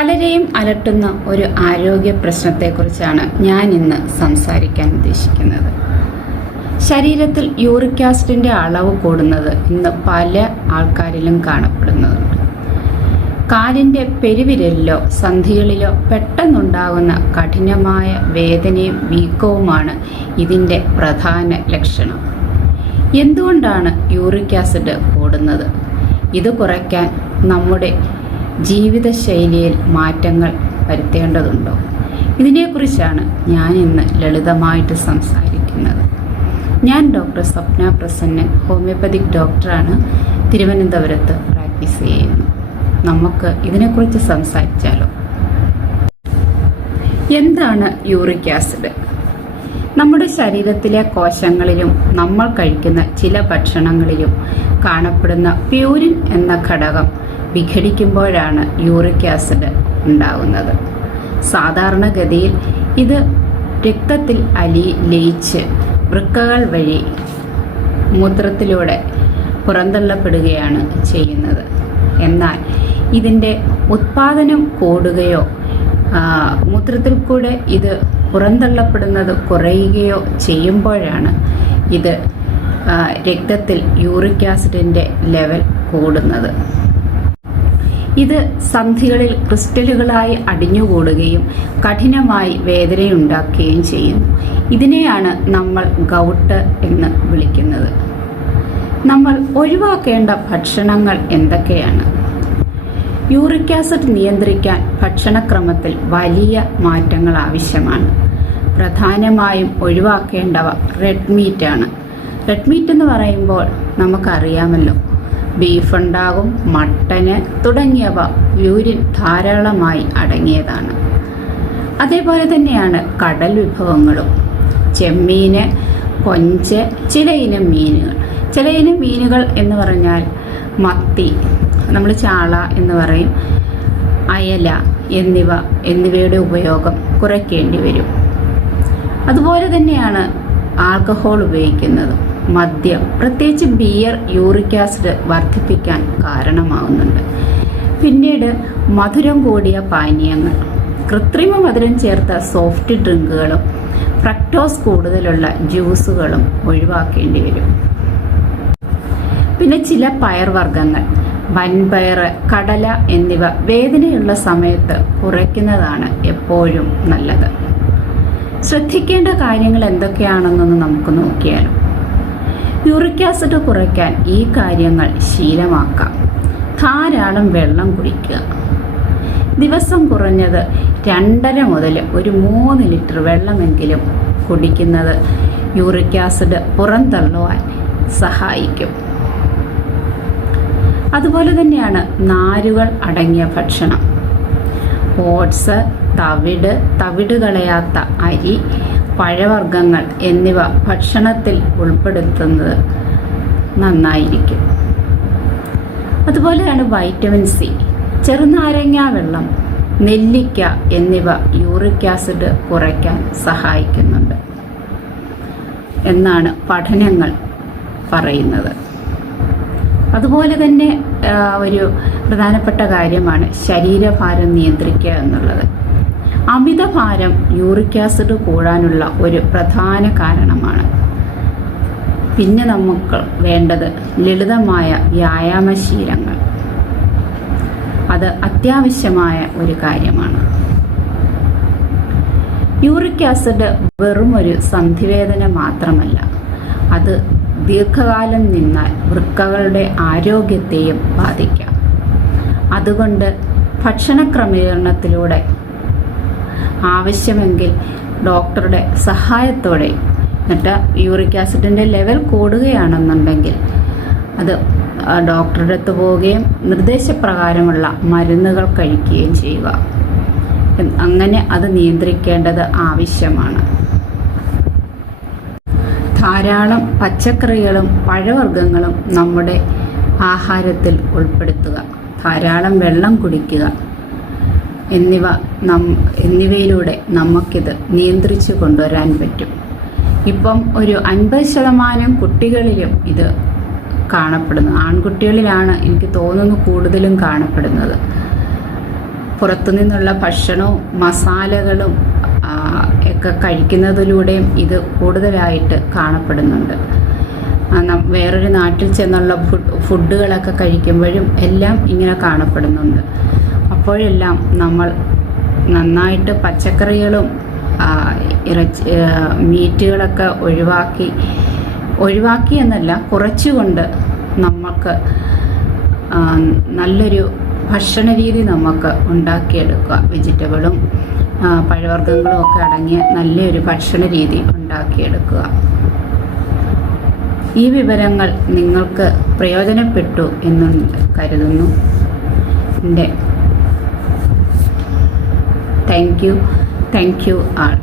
പലരെയും അലട്ടുന്ന ഒരു ആരോഗ്യ പ്രശ്നത്തെക്കുറിച്ചാണ് ഞാൻ ഇന്ന് സംസാരിക്കാൻ ഉദ്ദേശിക്കുന്നത്. ശരീരത്തിൽ യൂറിക് ആസിഡിന്റെ അളവ് കൂടുന്നത് ഇന്ന് പല ആൾക്കാരിലും കാണപ്പെടുന്നുണ്ട്. കാലിന്റെ പെരുവിരലിലോ സന്ധികളിലോ പെട്ടെന്നുണ്ടാകുന്ന കഠിനമായ വേദനയും വീക്കവുമാണ് ഇതിന്റെ പ്രധാന ലക്ഷണം. എന്തുകൊണ്ടാണ് യൂറിക് ആസിഡ് കൂടുന്നത്? ഇത് കുറയ്ക്കാൻ നമ്മുടെ ജീവിതശൈലിയിൽ മാറ്റങ്ങൾ വരുത്തേണ്ടതുണ്ടോ? ഇതിനെക്കുറിച്ചാണ് ഞാൻ ഇന്ന് ലളിതമായിട്ട് സംസാരിക്കുന്നത്. ഞാൻ ഡോക്ടർ സ്വപ്ന പ്രസന്നൻ, ഹോമിയോപ്പതിക് ഡോക്ടറാണ്, തിരുവനന്തപുരത്ത് പ്രാക്ടീസ് ചെയ്യുന്നു. നമുക്ക് ഇതിനെക്കുറിച്ച് സംസാരിച്ചാലോ? എന്താണ് യൂറിക് ആസിഡ്? നമ്മുടെ ശരീരത്തിലെ കോശങ്ങളിലും നമ്മൾ കഴിക്കുന്ന ചില ഭക്ഷണങ്ങളിലും കാണപ്പെടുന്ന പ്യൂരിൻ എന്ന ഘടകം വിഘടിക്കുമ്പോഴാണ് യൂറിക് ആസിഡ് ഉണ്ടാകുന്നത്. സാധാരണഗതിയിൽ ഇത് രക്തത്തിൽ ലയിച്ച് വൃക്കകൾ വഴി മൂത്രത്തിലൂടെ പുറന്തള്ളപ്പെടുകയാണ് ചെയ്യുന്നത്. എന്നാൽ ഇതിൻ്റെ ഉത്പാദനം കൂടുകയോ മൂത്രത്തിൽ കൂടെ ഇത് പുറന്തള്ളപ്പെടുന്നത് കുറയുകയോ ചെയ്യുമ്പോഴാണ് ഇത് രക്തത്തിൽ യൂറിക് ആസിഡിൻ്റെ ലെവൽ കൂടുന്നത്. ഇത് സന്ധികളിൽ ക്രിസ്റ്റലുകളായി അടിഞ്ഞുകൂടുകയും കഠിനമായി വേദനയുണ്ടാക്കുകയും ചെയ്യുന്നു. ഇതിനെയാണ് നമ്മൾ ഗൗട്ട് എന്ന് വിളിക്കുന്നത്. നമ്മൾ ഒഴിവാക്കേണ്ട ഭക്ഷണങ്ങൾ എന്തൊക്കെയാണ്? യൂറിക് ആസിഡ് നിയന്ത്രിക്കാൻ ഭക്ഷണക്രമത്തിൽ വലിയ മാറ്റങ്ങൾ ആവശ്യമാണ്. പ്രധാനമായും ഒഴിവാക്കേണ്ടവ റെഡ് മീറ്റ് ആണ്. റെഡ് മീറ്റ് എന്ന് പറയുമ്പോൾ നമുക്കറിയാമല്ലോ, ബീഫ് ഉണ്ടാകും, മട്ടന് തുടങ്ങിയവ പ്യൂരിൻ ധാരാളമായി അടങ്ങിയതാണ്. അതേപോലെ തന്നെയാണ് കടൽ വിഭവങ്ങളും, ചെമ്മീന്, കൊഞ്ച്, ചില ഇനം മീനുകൾ എന്ന് പറഞ്ഞാൽ മത്തി, നമ്മൾ ചാള എന്ന് പറയും, അയല എന്നിവയുടെ ഉപയോഗം കുറയ്ക്കേണ്ടി വരും. അതുപോലെ തന്നെയാണ് ആൽക്കഹോൾ ഉപയോഗിക്കുന്നതും. മദ്യം, പ്രത്യേകിച്ച് ബിയർ, യൂറിക് ആസിഡ് വർദ്ധിപ്പിക്കാൻ കാരണമാകുന്നുണ്ട്. പിന്നീട് മധുരം കൂടിയ പാനീയങ്ങൾ, കൃത്രിമ മധുരം ചേർത്ത സോഫ്റ്റ് ഡ്രിങ്കുകളും ഫ്രക്ടോസ് കൂടുതലുള്ള ജ്യൂസുകളും ഒഴിവാക്കേണ്ടി വരും. പിന്നെ ചില പയർവർഗ്ഗങ്ങൾ, വൻപയർ, കടല എന്നിവ വേദനയുള്ള സമയത്ത് കുറയ്ക്കുന്നതാണ് എപ്പോഴും നല്ലത്. ശ്രദ്ധിക്കേണ്ട കാര്യങ്ങൾ എന്തൊക്കെയാണെന്നൊന്ന് നമുക്ക് നോക്കിയാലോ. യൂറിക് ആസിഡ് കുറയ്ക്കാൻ ഈ കാര്യങ്ങൾ ശീലമാക്കാം. ധാരാളം വെള്ളം കുടിക്കുക. ദിവസം കുറഞ്ഞത് 2.5 മുതൽ 3 ലിറ്റർ വെള്ളമെങ്കിലും കുടിക്കുന്നത് യൂറിക് ആസിഡ് പുറന്തള്ളുവാൻ സഹായിക്കും. അതുപോലെ തന്നെയാണ് നാരുകൾ അടങ്ങിയ ഭക്ഷണം. ഓട്സ്, തവിട് കളയാത്ത അരി, പഴവർഗ്ഗങ്ങൾ എന്നിവ ഭക്ഷണത്തിൽ ഉൾപ്പെടുത്തുന്നത് നന്നായിരിക്കും. അതുപോലെയാണ് വൈറ്റമിൻ സി, ചെറുനാരങ്ങ വെള്ളം, നെല്ലിക്ക എന്നിവ യൂറിക് ആസിഡ് കുറയ്ക്കാൻ സഹായിക്കുന്നുണ്ട് എന്നാണ് പഠനങ്ങൾ പറയുന്നത്. അതുപോലെ തന്നെ ഒരു പ്രധാനപ്പെട്ട കാര്യമാണ് ശരീരഭാരം നിയന്ത്രിക്കുക എന്നുള്ളത്. അമിതഭാരം യൂറിക് ആസിഡ് കൂടാനുള്ള ഒരു പ്രധാന കാരണമാണ്. പിന്നെ നമുക്ക് വേണ്ടത് ലളിതമായ വ്യായാമശീലങ്ങൾ. അത് അത്യാവശ്യമായ ഒരു കാര്യമാണ്. യൂറിക് ആസിഡ് വെറും ഒരു സന്ധിവേദന മാത്രമല്ല, അത് ദീർഘകാലം നിന്നാൽ വൃക്കകളുടെ ആരോഗ്യത്തെയും ബാധിക്കാം. അതുകൊണ്ട് ഭക്ഷണക്രമീകരണത്തിലൂടെ ആവശ്യമെങ്കിൽ ഡോക്ടറുടെ സഹായത്തോടെ, എന്നിട്ട് യൂറിക് ആസിഡിൻ്റെ ലെവൽ കൂടുകയാണെന്നുണ്ടെങ്കിൽ അത് ഡോക്ടറുടെ അടുത്ത് പോവുകയും നിർദ്ദേശപ്രകാരമുള്ള മരുന്നുകൾ കഴിക്കുകയും ചെയ്യുക. അങ്ങനെ അത് നിയന്ത്രിക്കേണ്ടത് ആവശ്യമാണ്. ധാരാളം പച്ചക്കറികളും പഴവർഗ്ഗങ്ങളും നമ്മുടെ ആഹാരത്തിൽ ഉൾപ്പെടുത്തുക. ധാരാളം വെള്ളം കുടിക്കുക. എന്നിവയിലൂടെ നമുക്കിത് നിയന്ത്രിച്ചു കൊണ്ടുവരാൻ പറ്റും. ഇപ്പം ഒരു 50% കുട്ടികളിലും ഇത് കാണപ്പെടുന്നു. ആൺകുട്ടികളിലാണ് എനിക്ക് തോന്നുന്നു കൂടുതലും കാണപ്പെടുന്നത്. പുറത്തുനിന്നുള്ള ഭക്ഷണവും മസാലകളും ഒക്കെ കഴിക്കുന്നതിലൂടെയും ഇത് കൂടുതലായിട്ട് കാണപ്പെടുന്നുണ്ട്. വേറൊരു നാട്ടിൽ ചെന്നുള്ള ഫുഡുകളൊക്കെ കഴിക്കുമ്പോഴും എല്ലാം ഇങ്ങനെ കാണപ്പെടുന്നുണ്ട്. അപ്പോഴെല്ലാം നമ്മൾ നന്നായിട്ട് പച്ചക്കറികളും മീറ്റുകളൊക്കെ ഒഴിവാക്കി എന്നല്ല, കുറച്ചുകൊണ്ട് നമുക്ക് നല്ലൊരു ഭക്ഷണ രീതി നമുക്ക് ഉണ്ടാക്കിയെടുക്കുക. വെജിറ്റബിളും പഴവർഗ്ഗങ്ങളും ഒക്കെ അടങ്ങിയ നല്ലൊരു ഭക്ഷണ രീതി ഉണ്ടാക്കിയെടുക്കുക. ഈ വിവരങ്ങൾ നിങ്ങൾക്ക് പ്രയോജനപ്പെട്ടു എന്ന് കരുതുന്നു. Thank you all.